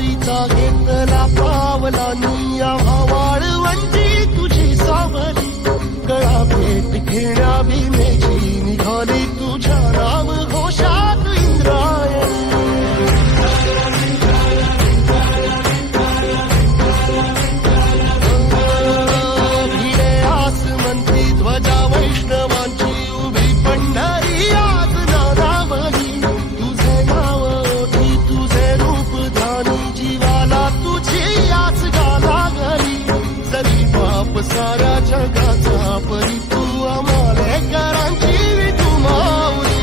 वारीचा घेतला पावला निया वाळवंटी तुझी सावली गळा भेट घेण्या भीमेची निघाली तुझ्या राम घोषात इंद्रायणी भिडे आसमंती ध्वजा वैष्णवांची उभी पंढरी आज नारावली तुझे नाव ओठी तुझे रूप ध्यानी जीवाला तुझी आस गाला गली जरी बाप साऱ्या जगाचा परी तू आमालेकरांची विठू माऊली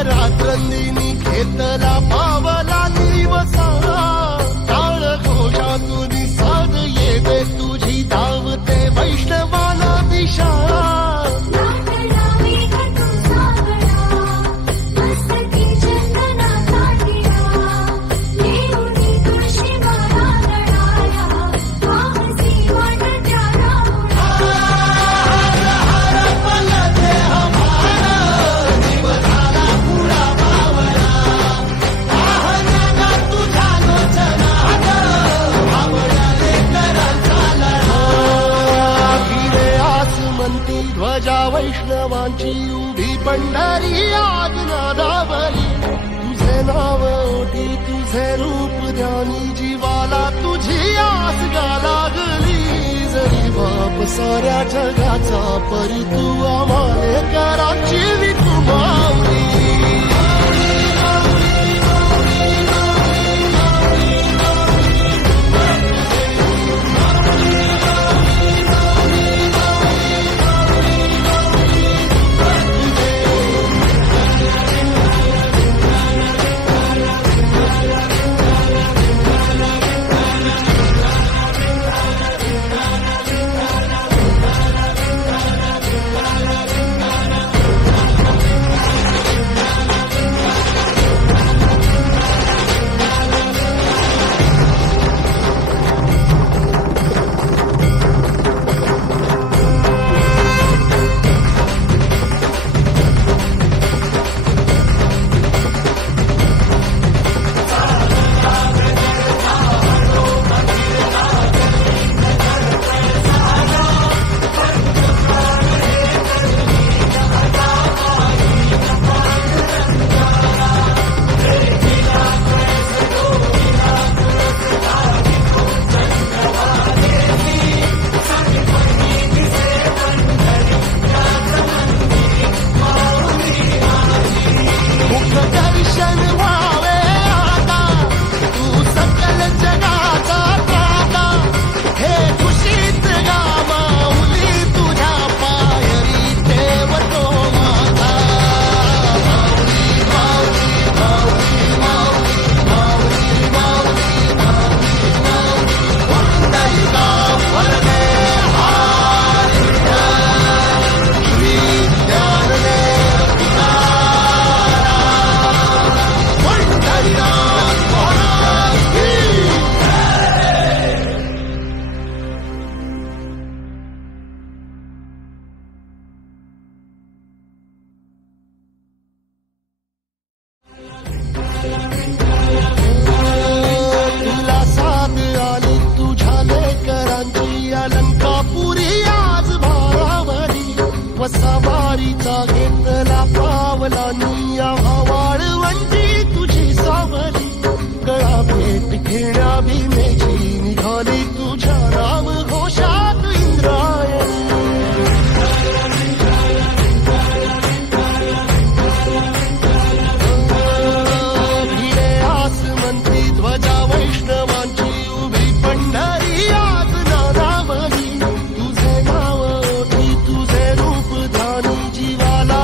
रात्रंदिनी घेतला पावला दिवसा टाळ घोषातून साध येते तुझी धावते वैष्णवाला दिशा ध्वजा वैष्णवांची उभी पंढरी आज नादावली तुझे नाव ओठी तुझे रूप ध्यानी जीवाला तुझी आस गाला गली जरी बाप साऱ्या जगाचा परी तू आमालेकरांची विठू माऊली वारीचा घेतला पावला निया वाळवंटी तुझी सावली गळा भेट घेण्या भीमेची निघाली तुझ्या राम घोषात इंद्रायणी भिडे आसमंती ध्वजा वैष्णवांची उभी पंढरी आज नादावली तुझे नाव ओठी तुझे रूप ध्यानी जीवाला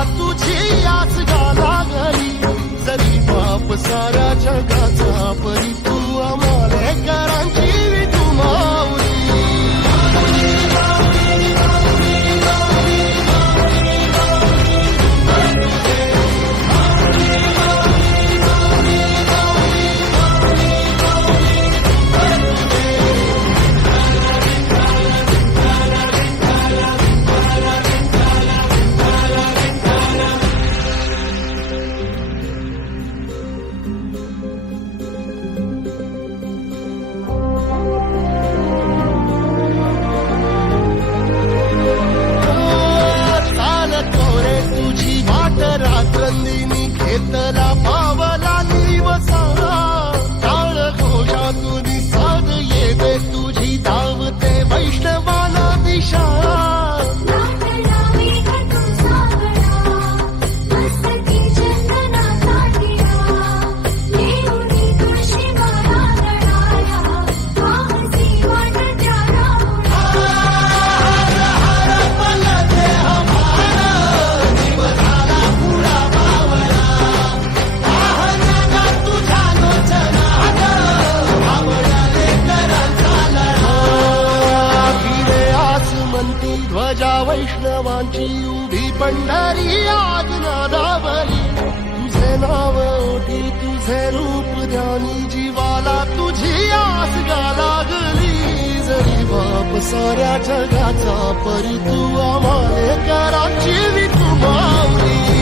ध्वजा वैष्णवांची उभी पंढरी आज नादावली तुझे नाव ओठी तुझे रूप ध्यानी जीवाला तुझी आस गा लागली जरी बाप साऱ्या जगाचा परी तू आम्हाले कराची विठू माऊली